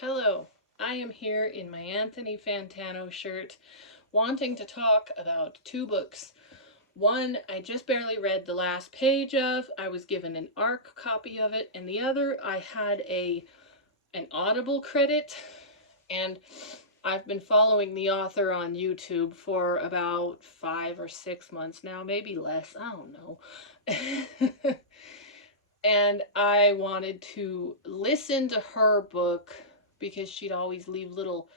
Hello, I am here in my Anthony Fantano shirt wanting to talk about two books. One I just barely read the last page of, I was given an ARC copy of it, and the other I had an Audible credit, and I've been following the author on YouTube for about 5 or 6 months now, maybe less, I don't know. And I wanted to listen to her book because she'd always leave little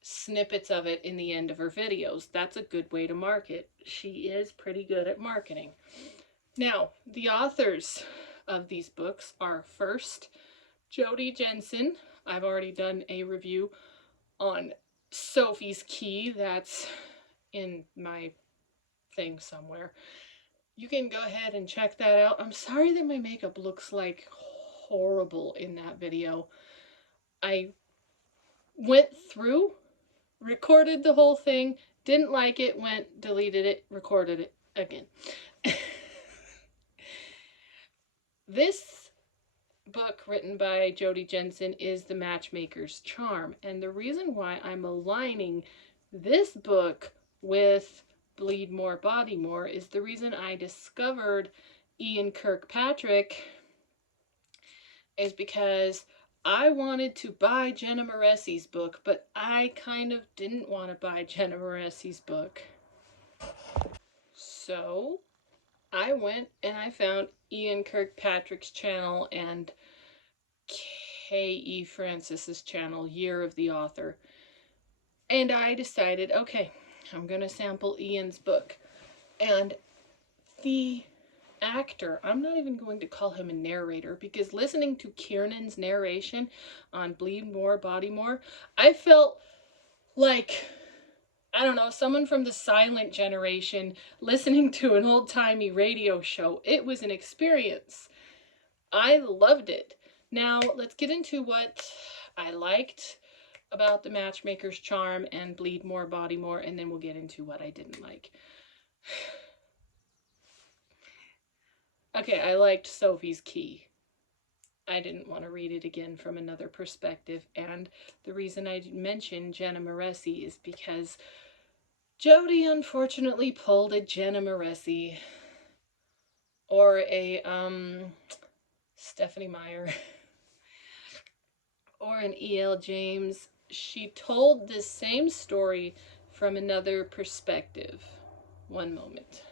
snippets of it in the end of her videos. That's a good way to market. She is pretty good at marketing. Now, the authors of these books are first Jodi Jensen. I've already done a review on Sophie's Key. That's in my thing somewhere. You can go ahead and check that out. I'm sorry that my makeup looks like horrible in that video. I went through, recorded the whole thing, didn't like it, went, deleted it, recorded it again. This book written by Jodi Jensen is The Matchmaker's Charm, and the reason why I'm aligning this book with Bleedmore, Bodymore is the reason I discovered Ian Kirkpatrick is because I wanted to buy Jenna Moressi's book, but I kind of didn't want to buy Jenna Moressi's book. So I went and I found Ian Kirkpatrick's channel and K.E. Francis's channel, Year of the Author. And I decided, okay, I'm going to sample Ian's book. And the actor, I'm not even going to call him a narrator, because listening to Kiernan's narration on Bleedmore, Bodymore, I felt like, I don't know, someone from the silent generation listening to an old-timey radio show. It was an experience. I loved it. Now, let's get into what I liked about The Matchmaker's Charm and Bleedmore, Bodymore, and then we'll get into what I didn't like. Okay, I liked Sophie's Key. I didn't want to read it again from another perspective, and the reason I mentioned Jenna Moresi is because Jodi unfortunately pulled a Jenna Moresi or a Stephanie Meyer or an E.L. James. She told this same story from another perspective. One moment.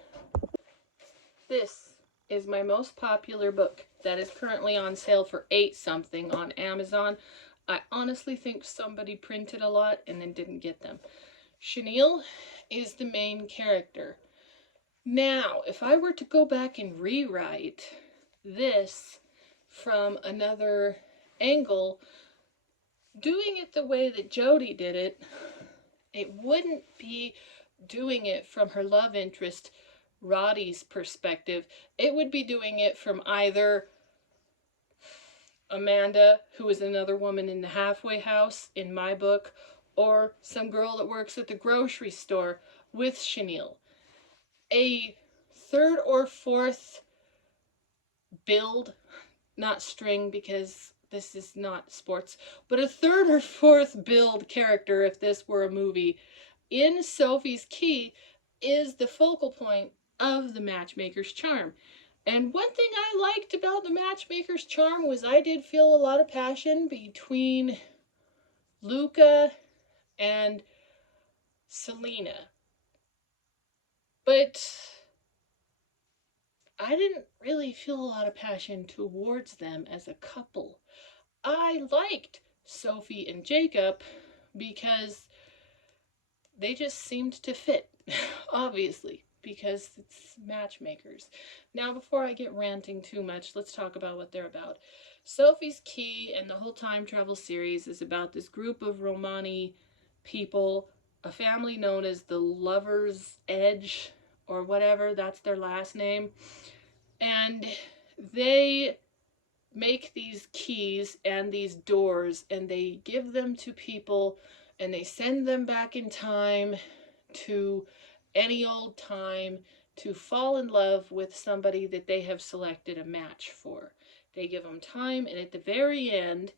This is my most popular book that is currently on sale for $8 something on Amazon. I honestly think somebody printed a lot and then didn't get them. Chenille is the main character. Now, if I were to go back and rewrite this from another angle, doing it the way that Jodi did it, it wouldn't be doing it from her love interest Roddy's perspective. It would be doing it from either Amanda, who is another woman in the halfway house in my book, or some girl that works at the grocery store with Chenille. A third or fourth build, not string because this is not sports, but a third or fourth build character, if this were a movie, in Sophie's Key is the focal point of The Matchmaker's Charm. And one thing I liked about The Matchmaker's Charm was I did feel a lot of passion between Luca and Selena. But I didn't really feel a lot of passion towards them as a couple. I liked Sophie and Jacob because they just seemed to fit, obviously, because it's matchmakers. Now, before I get ranting too much, let's talk about what they're about. Sophie's Key and the whole time travel series is about this group of Romani people, a family known as the Lover's Edge, or whatever, that's their last name. And they make these keys and these doors, and they give them to people, and they send them back in time to any old time to fall in love with somebody that they have selected a match for. They give them time, and at the very end,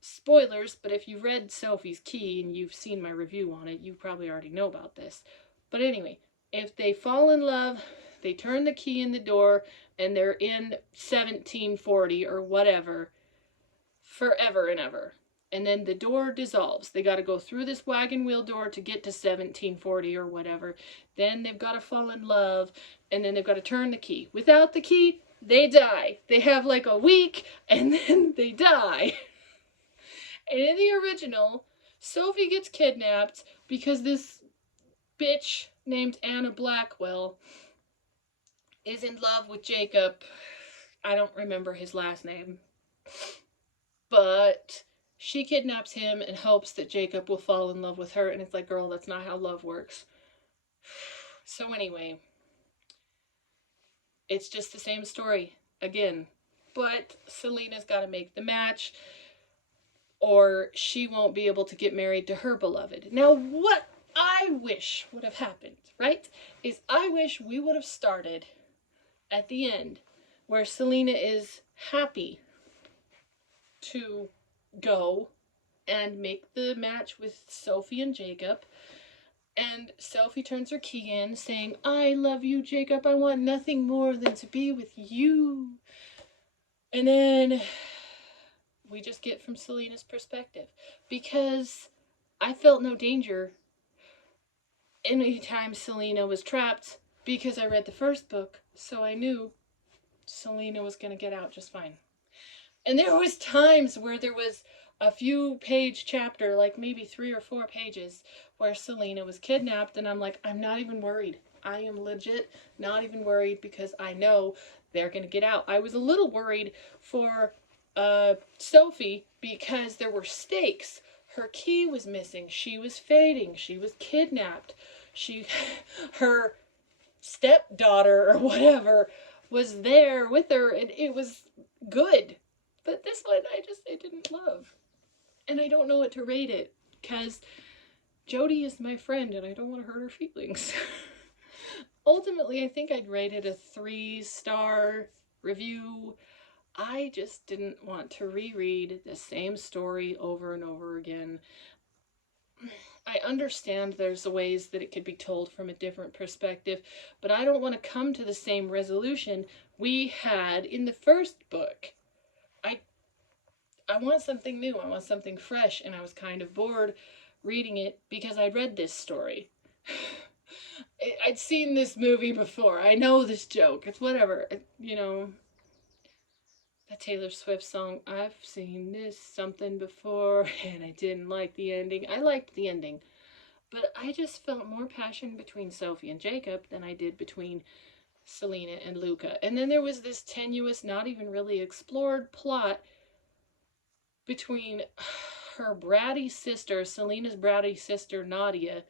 spoilers, but if you've read Sophie's Key and you've seen my review on it, you probably already know about this. But anyway, if they fall in love, they turn the key in the door, and they're in 1740 or whatever, forever and ever. And then the door dissolves. They got to go through this wagon wheel door to get to 1740 or whatever. Then they've got to fall in love, and then they've got to turn the key. Without the key, they die. They have like a week, and then they die. And in the original, Sophie gets kidnapped because this bitch named Anna Blackwell is in love with Jacob. I don't remember his last name. But she kidnaps him and hopes that Jacob will fall in love with her. And it's like, girl, that's not how love works. So anyway, it's just the same story again. But Selena's got to make the match, or she won't be able to get married to her beloved. Now, what I wish would have happened, right, is I wish we would have started at the end where Selena is happy to go and make the match with Sophie and Jacob. And Sophie turns her key in saying, I love you, Jacob. I want nothing more than to be with you. And then we just get from Selena's perspective, because I felt no danger anytime Selena was trapped because I read the first book, so I knew Selena was going to get out just fine. And there was times where there was a few page chapter, like maybe 3 or 4 pages, where Selena was kidnapped, and I'm like, I'm not even worried. I am legit not even worried because I know they're going to get out. I was a little worried for Sophie because there were stakes. Her key was missing. She was fading. She was kidnapped. Her stepdaughter or whatever was there with her, and it was good. But this one, I didn't love. And I don't know what to rate it, because Jody is my friend, and I don't want to hurt her feelings. Ultimately, I think I'd rate it a 3-star review. I just didn't want to reread the same story over and over again. I understand there's ways that it could be told from a different perspective, but I don't want to come to the same resolution we had in the first book. I want something new. I want something fresh, and I was kind of bored reading it because I'd read this story. I'd seen this movie before. I know this joke. It's whatever. You know, that Taylor Swift song, I've seen this something before, and I didn't like the ending. I liked the ending, but I just felt more passion between Sophie and Jacob than I did between Selena and Luca. And then there was this tenuous, not even really explored plot between her bratty sister, Selena's bratty sister, Nadia,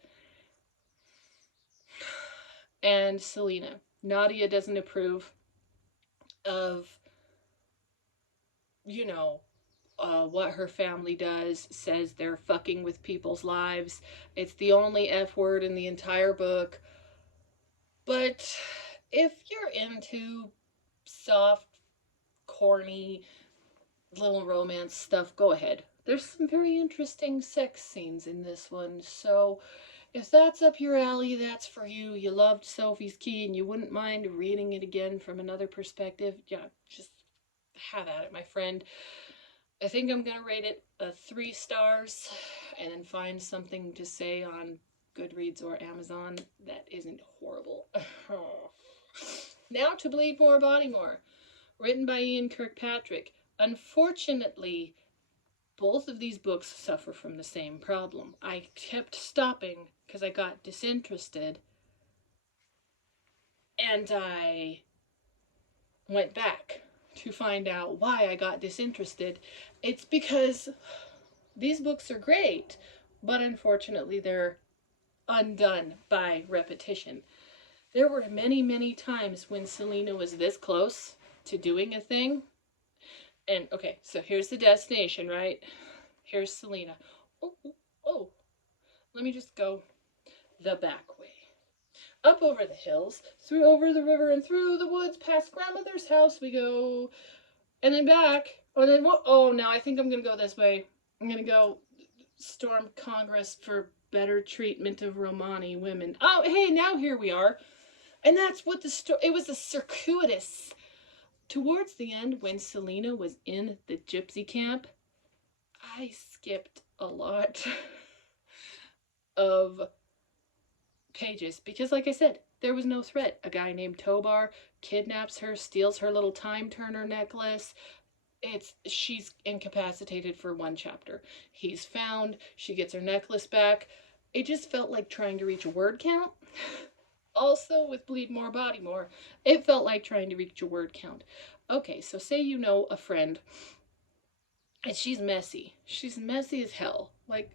and Selena. Nadia doesn't approve of, you know, what her family does, says they're fucking with people's lives. It's the only F word in the entire book. But if you're into soft, corny, little romance stuff, go ahead. There's some very interesting sex scenes in this one, so if that's up your alley, that's for you. You loved Sophie's Key and you wouldn't mind reading it again from another perspective, yeah, just have at it, my friend. I think I'm going to rate it a 3 stars and then find something to say on Goodreads or Amazon that isn't horrible. Now to Bleedmore, Bodymore, written by Ian Kirkpatrick. Unfortunately, both of these books suffer from the same problem. I kept stopping because I got disinterested, and I went back to find out why I got disinterested. It's because these books are great, but unfortunately they're undone by repetition. There were many, many times when Selena was this close to doing a thing. And, okay, so here's the destination, right? Here's Selena. Oh, let me just go the back way. Up over the hills, through over the river, and through the woods, past grandmother's house we go. And then back. Oh, now I think I'm going to go this way. I'm gonna go storm Congress for better treatment of Romani women. Oh, hey, now here we are. And that's what it was a circuitous. Towards the end, when Selena was in the gypsy camp, I skipped a lot of pages because, like I said, there was no threat. A guy named Tobar kidnaps her, steals her little time turner necklace. She's incapacitated for one chapter. He's found, she gets her necklace back. It just felt like trying to reach a word count. Also, with Bleedmore, Bodymore, it felt like trying to reach a word count. Okay, so say you know a friend, and she's messy. She's messy as hell. Like,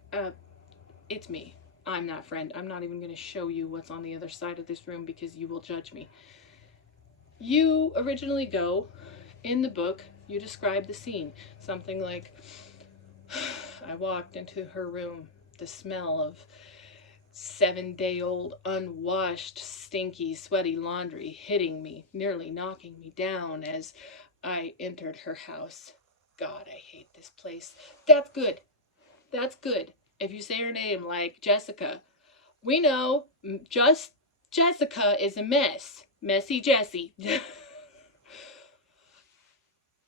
it's me. I'm that friend. I'm not even going to show you what's on the other side of this room because you will judge me. You originally go, in the book, you describe the scene. Something like, I walked into her room, the smell of 7-day-old, unwashed, stinky, sweaty laundry hitting me, nearly knocking me down as I entered her house. God, I hate this place. That's good. That's good. If you say her name like Jessica, we know just Jessica is a mess. Messy Jessie.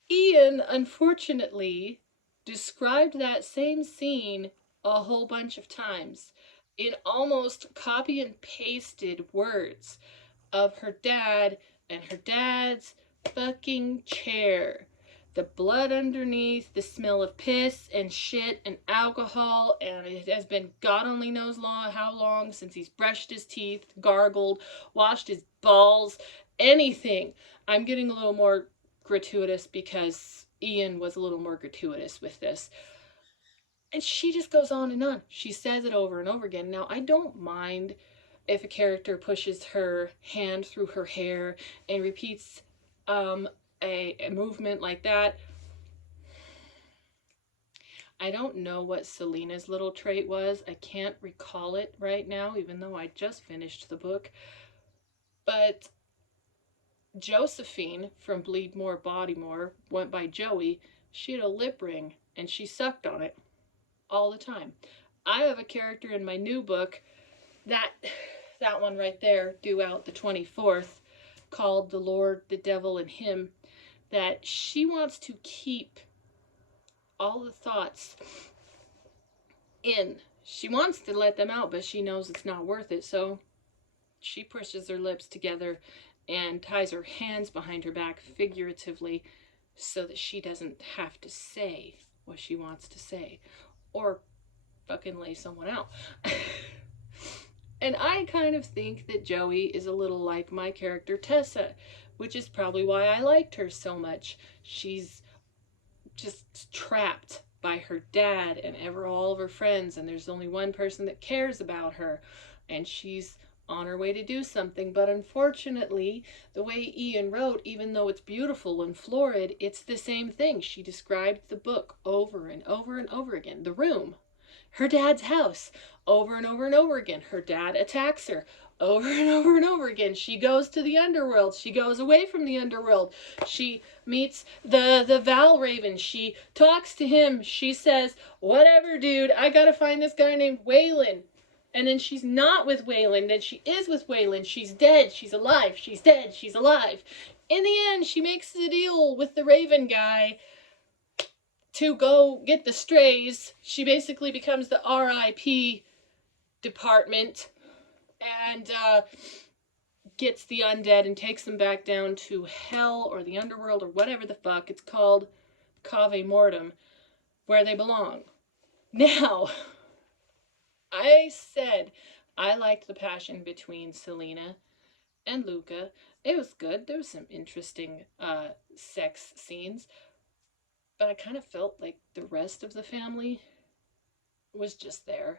Ian, unfortunately, described that same scene a whole bunch of times in almost copy and pasted words of her dad and her dad's fucking chair. The blood underneath, the smell of piss and shit and alcohol, and it has been God only knows how long since he's brushed his teeth, gargled, washed his balls, anything. I'm getting a little more gratuitous because Ian was a little more gratuitous with this. And she just goes on and on. She says it over and over again. Now, I don't mind if a character pushes her hand through her hair and repeats a movement like that. I don't know what Selena's little trait was. I can't recall it right now, even though I just finished the book. But Josephine from Bleedmore, Bodymore went by Joey. She had a lip ring and she sucked on it all the time. I have a character in my new book, that one right there, due out the 24th, called The Lord, the Devil, and Him, that she wants to keep all the thoughts in. She wants to let them out, but she knows it's not worth it, so she pushes her lips together and ties her hands behind her back figuratively so that she doesn't have to say what she wants to say or fucking lay someone out. And I kind of think that Joey is a little like my character Tessa, which is probably why I liked her so much. She's just trapped by her dad and all of her friends, and there's only one person that cares about her, and she's on her way to do something. But unfortunately, the way Ian wrote, even though it's beautiful and florid, it's the same thing. She described the book over and over and over again. The room, her dad's house, over and over and over again. Her dad attacks her over and over and over again. She goes to the underworld. She goes away from the underworld. She meets the Val Raven. She talks to him. She says, whatever, dude, I gotta find this guy named Waylon. And then she's not with Waylon. Then she is with Waylon. She's dead. She's alive. She's dead. She's alive. In the end, she makes the deal with the Raven guy to go get the strays. She basically becomes the RIP department and gets the undead and takes them back down to hell or the underworld or whatever the fuck it's called, Cave Mortem, where they belong. Now, I said I liked the passion between Selena and Luca. It was good. There was some interesting sex scenes, but I kind of felt like the rest of the family was just there.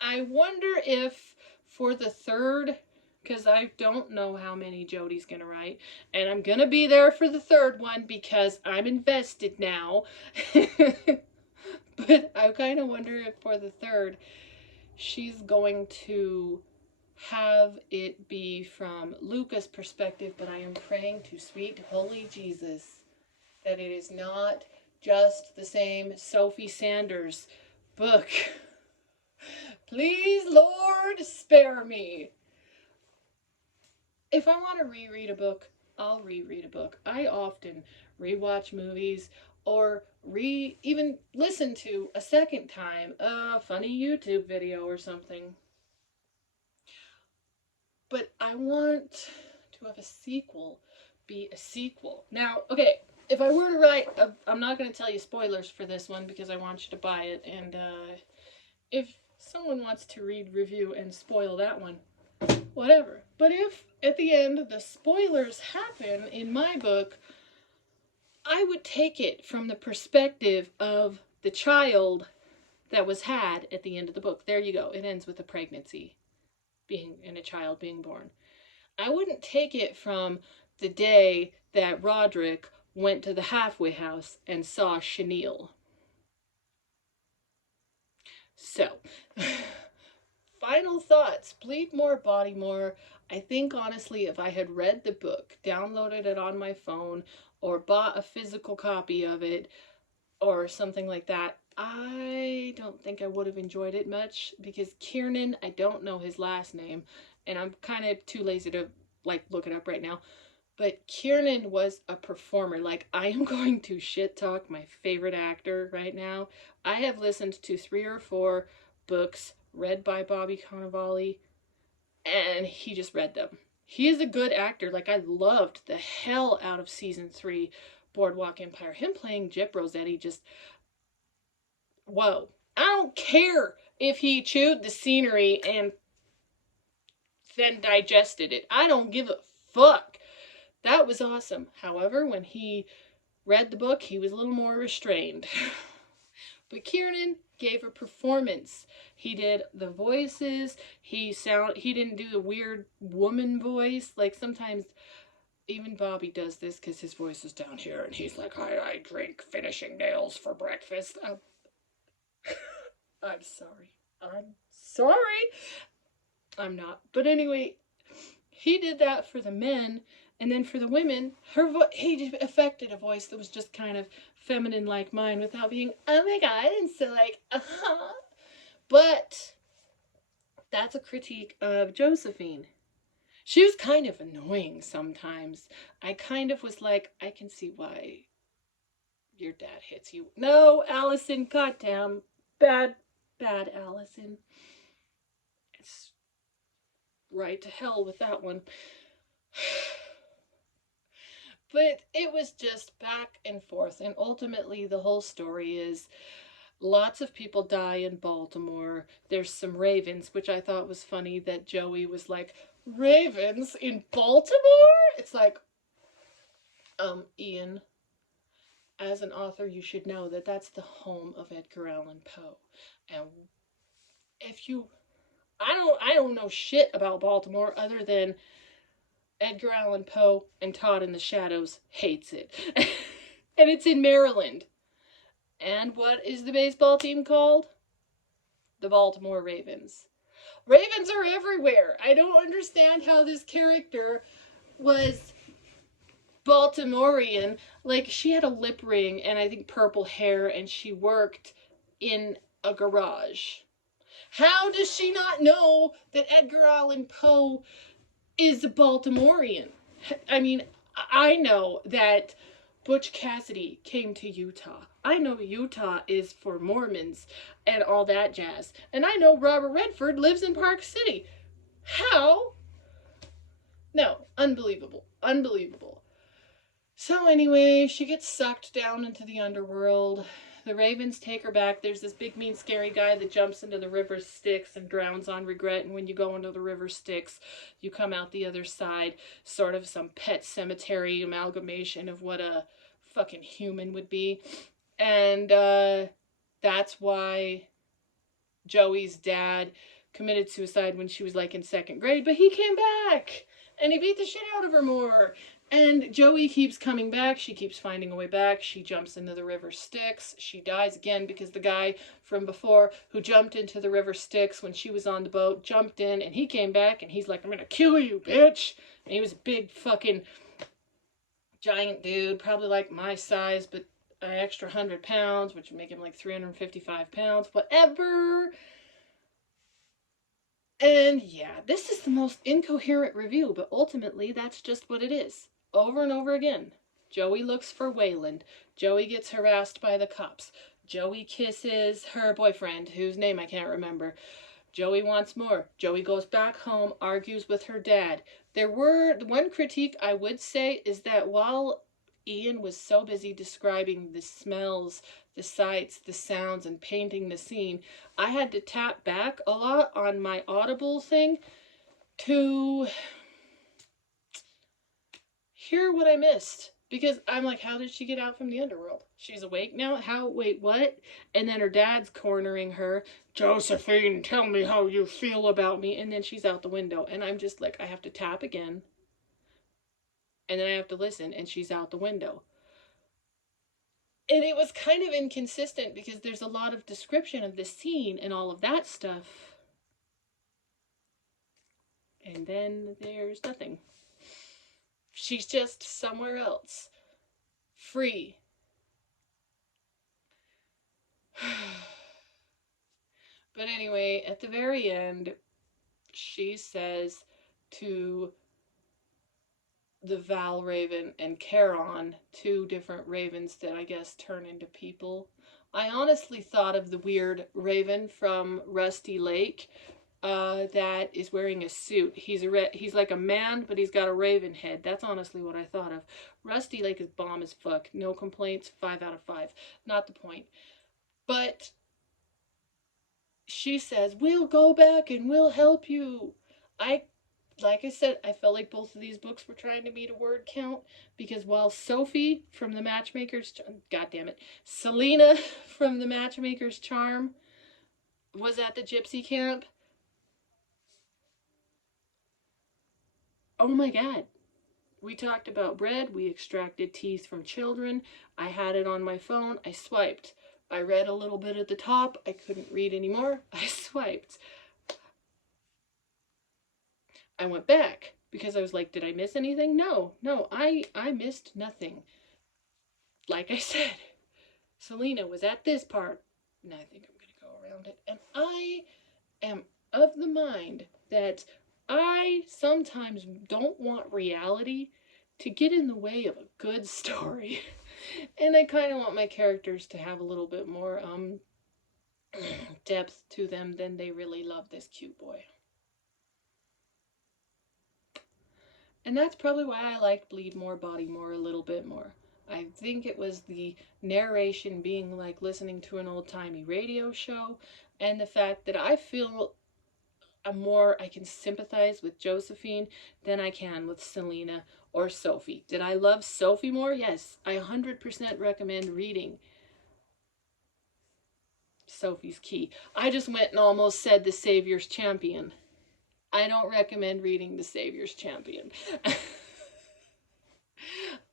I wonder if for the third, because I don't know how many Jodi's going to write, and I'm going to be there for the third one because I'm invested now. But I kind of wonder if for the third, she's going to have it be from Luca's perspective, but I am praying to sweet holy Jesus that it is not just the same. Sophie Sanders book. Please, Lord, spare me. If I want to reread a book, I'll reread a book. I often rewatch movies or even listen to a second time a funny YouTube video or something. But I want to have a sequel be a sequel. Now, okay, if I were to write, I'm not going to tell you spoilers for this one because I want you to buy it. And if someone wants to read, review, and spoil that one, whatever. But if at the end the spoilers happen in my book, I would take it from the perspective of the child that was had at the end of the book. There you go. It ends with a pregnancy and a child being born. I wouldn't take it from the day that Roderick went to the halfway house and saw Chenille. So, final thoughts. Bleedmore, Bodymore. I think honestly, if I had read the book, downloaded it on my phone, or bought a physical copy of it, or something like that, I don't think I would have enjoyed it much because Kiernan, I don't know his last name, and I'm kind of too lazy to look it up right now. But Kiernan was a performer. Like, I am going to shit talk my favorite actor right now. I have listened to 3 or 4 books read by Bobby Cannavale, and he just read them. He is a good actor. Like, I loved the hell out of season 3 Boardwalk Empire. Him playing Gyp Rossetti, just, whoa. I don't care if he chewed the scenery and then digested it. I don't give a fuck. That was awesome. However, when he read the book, he was a little more restrained. But Kiernan gave a performance. He did the voices. He didn't do the weird woman voice. Like, sometimes even Bobby does this because his voice is down here and he's like, I drink finishing nails for breakfast. I'm sorry. I'm not. But anyway, he did that for the men. And then for the women, he affected a voice that was just kind of feminine like mine without being, oh my god, and so like, But that's a critique of Josephine. She was kind of annoying sometimes. I kind of was like, I can see why your dad hits you. No, Allison, goddamn. Bad Allison. It's right to hell with that one. But it was just back and forth, and ultimately the whole story is lots of people die in Baltimore. There's some ravens, which I thought was funny that Joey was like, ravens in Baltimore? It's like, Ian, as an author, you should know that that's the home of Edgar Allan Poe. And I don't know shit about Baltimore other than Edgar Allan Poe and Todd in the Shadows hates it. And it's in Maryland. And what is the baseball team called? The Baltimore Ravens. Ravens are everywhere. I don't understand how this character was Baltimorean. Like, she had a lip ring and I think purple hair and she worked in a garage. How does she not know that Edgar Allan Poe is a Baltimorean? I mean, I know that Butch Cassidy came to Utah. I know Utah is for Mormons and all that jazz. And I know Robert Redford lives in Park City. How? No, unbelievable. Unbelievable. So anyway, she gets sucked down into the underworld. The ravens take her back. There's this big, mean, scary guy that jumps into the river Styx and drowns on regret. And when you go into the river Styx, you come out the other side. Sort of some pet cemetery amalgamation of what a fucking human would be. And that's why Joey's dad committed suicide when she was like in 2nd grade. But he came back. And he beat the shit out of her more. And Joey keeps coming back. She keeps finding a way back. She jumps into the river Styx. She dies again because the guy from before who jumped into the river Styx when she was on the boat jumped in and he came back and he's like, I'm gonna kill you, bitch. And he was a big fucking giant dude, probably like my size, but an extra 100 pounds, which would make him like 355 pounds, whatever. And yeah, this is the most incoherent review, but ultimately that's just what it is. Over and over again. Joey looks for Wayland. Joey gets harassed by the cops. Joey kisses her boyfriend, whose name I can't remember. Joey wants more. Joey goes back home, argues with her dad. The one critique I would say is that while Ian was so busy describing the smells, the sights, the sounds, and painting the scene, I had to tap back a lot on my Audible thing to hear what I missed. Because I'm like, how did she get out from the underworld? She's awake now? How? Wait, what? And then her dad's cornering her. Josephine, tell me how you feel about me. And then she's out the window. And I'm just like, I have to tap again. And then I have to listen. And she's out the window. And it was kind of inconsistent because there's a lot of description of the scene and all of that stuff. And then there's nothing. She's just somewhere else. Free. But anyway, at the very end, she says to the Val Raven and Charon, two different ravens that I guess turn into people. I honestly thought of the weird raven from Rusty Lake that is wearing a suit. He's like a man, but he's got a raven head. That's honestly what I thought of. Rusty Lake is bomb as fuck. No complaints. 5 out of 5. Not the point. But she says, we'll go back and we'll help you. Like I said, I felt like both of these books were trying to meet a word count, because while Sophie from the Matchmaker's, God damn it, Selena from the Matchmaker's Charm was at the gypsy camp. Oh my God. We talked about bread. We extracted teeth from children. I had it on my phone. I swiped. I read a little bit at the top. I couldn't read anymore. I swiped. I went back because I was like, did I miss anything? No, I missed nothing. Like I said, Selena was at this part, and I think I'm going to go around it. And I am of the mind that I sometimes don't want reality to get in the way of a good story. And I kind of want my characters to have a little bit more depth to them than they really love this cute boy. And that's probably why I liked Bleedmore, Bodymore a little bit more. I think it was the narration being like listening to an old-timey radio show, and the fact that I feel I can sympathize with Josephine than I can with Selena or Sophie. Did I love Sophie more? Yes, I 100% recommend reading Sophie's Key. I just went and almost said The Savior's Champion. I don't recommend reading The Savior's Champion.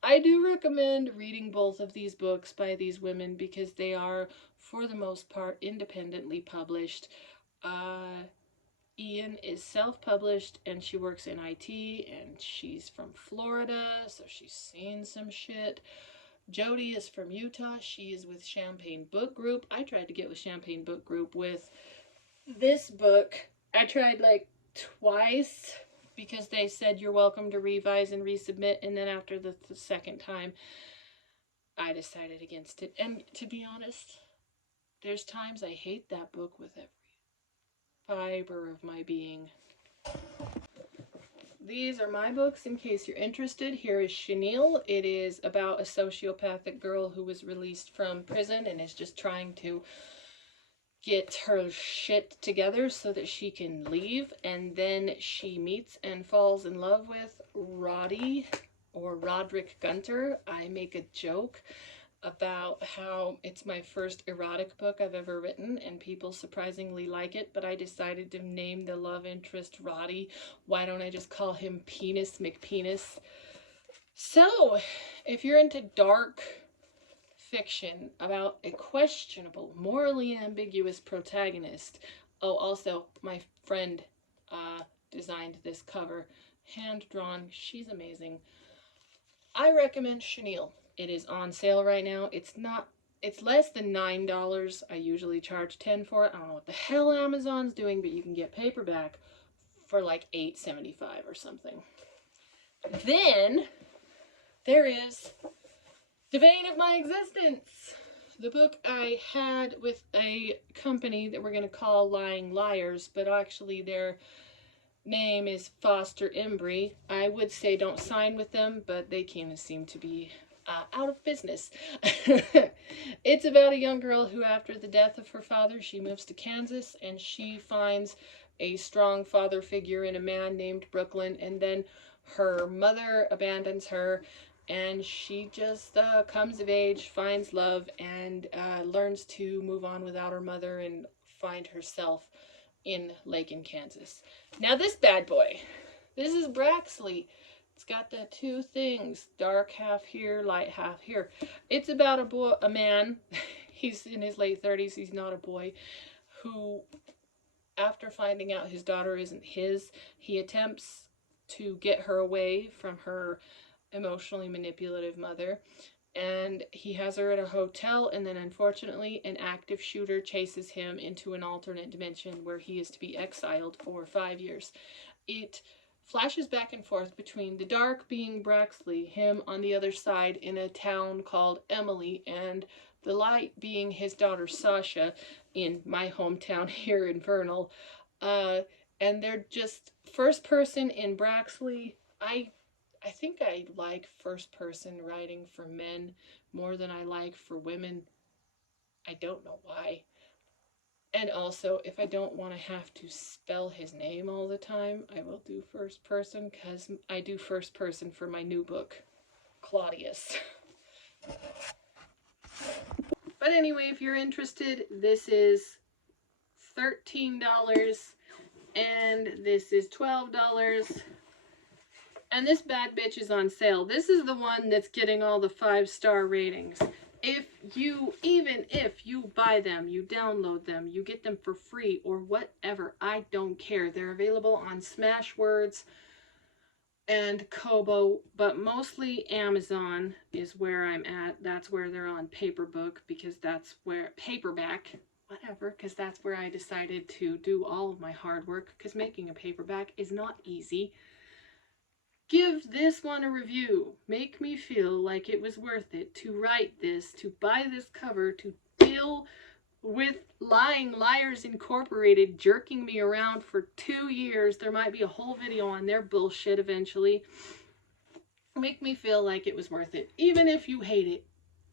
I do recommend reading both of these books by these women because they are, for the most part, independently published. Ian is self-published and she works in IT and she's from Florida, so she's seen some shit. Jody is from Utah. She is with Champagne Book Group. I tried to get with Champagne Book Group with this book. I tried like twice because they said you're welcome to revise and resubmit, and then after the second time I decided against it. And to be honest, there's times I hate that book with every fiber of my being. These are my books in case you're interested. Here is Chenille. It is about a sociopathic girl who was released from prison and is just trying to get her shit together so that she can leave. And then she meets and falls in love with Roddy, or Roderick Gunter. I make a joke about how it's my first erotic book I've ever written and people surprisingly like it, but I decided to name the love interest Roddy. Why don't I just call him Penis McPenis? So, if you're into dark fiction about a questionable, morally ambiguous protagonist. Oh, also, my friend designed this cover. Hand drawn. She's amazing. I recommend Chenille. It is on sale right now. It's less than $9. I usually charge $10 for it. I don't know what the hell Amazon's doing, but you can get paperback for like $8.75 or something. Then there is The Vein of My Existence, the book I had with a company that we're going to call Lying Liars, but actually their name is Foster Embry. I would say don't sign with them, but they kind of seem to be out of business. It's about a young girl who, after the death of her father, she moves to Kansas and she finds a strong father figure in a man named Brooklyn, and then her mother abandons her and she just comes of age, finds love, and learns to move on without her mother and find herself in Lake, Kansas. Now this bad boy, this is Braxley. It's got the two things, dark half here, light half here. It's about a man, he's in his late 30s, he's not a boy, who, after finding out his daughter isn't his, he attempts to get her away from her emotionally manipulative mother, and he has her at a hotel, and then unfortunately an active shooter chases him into an alternate dimension where he is to be exiled for 5 years. It flashes back and forth between the dark being Braxley, him on the other side in a town called Emily, and the light being his daughter Sasha in my hometown here in Vernal. And they're just first person in Braxley. I think I like first person writing for men more than I like for women. I don't know why. And also, if I don't want to have to spell his name all the time, I will do first person, because I do first person for my new book, Claudius. But anyway, if you're interested, this is $13 and this is $12. And this bad bitch is on sale. This is the one that's getting all the 5-star ratings. Even if you buy them, you download them, you get them for free or whatever, I don't care. They're available on Smashwords and Kobo, but mostly Amazon is where I'm at. That's where they're on paperback, because that's where I decided to do all of my hard work, because making a paperback is not easy. Give this one a review. Make me feel like it was worth it to write this, to buy this cover, to deal with Lying Liars Incorporated jerking me around for 2 years. There might be a whole video on their bullshit eventually. Make me feel like it was worth it. Even if you hate it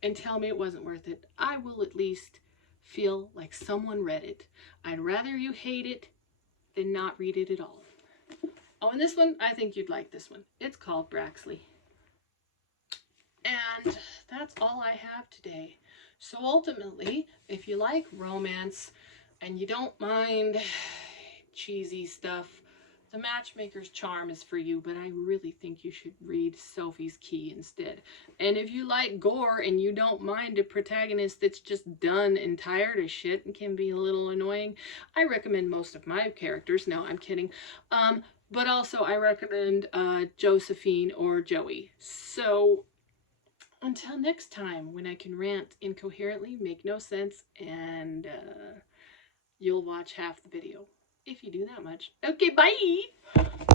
and tell me it wasn't worth it, I will at least feel like someone read it. I'd rather you hate it than not read it at all. Oh, and this one, I think you'd like this one. It's called Braxley. And that's all I have today. So ultimately, if you like romance and you don't mind cheesy stuff, The Matchmaker's Charm is for you, but I really think you should read Sophie's Key instead. And if you like gore and you don't mind a protagonist that's just done and tired of shit and can be a little annoying, I recommend most of my characters. No, I'm kidding. But also I recommend Josephine or Joey. So until next time, when I can rant incoherently, make no sense, and you'll watch half the video. If you do that much. Okay, bye!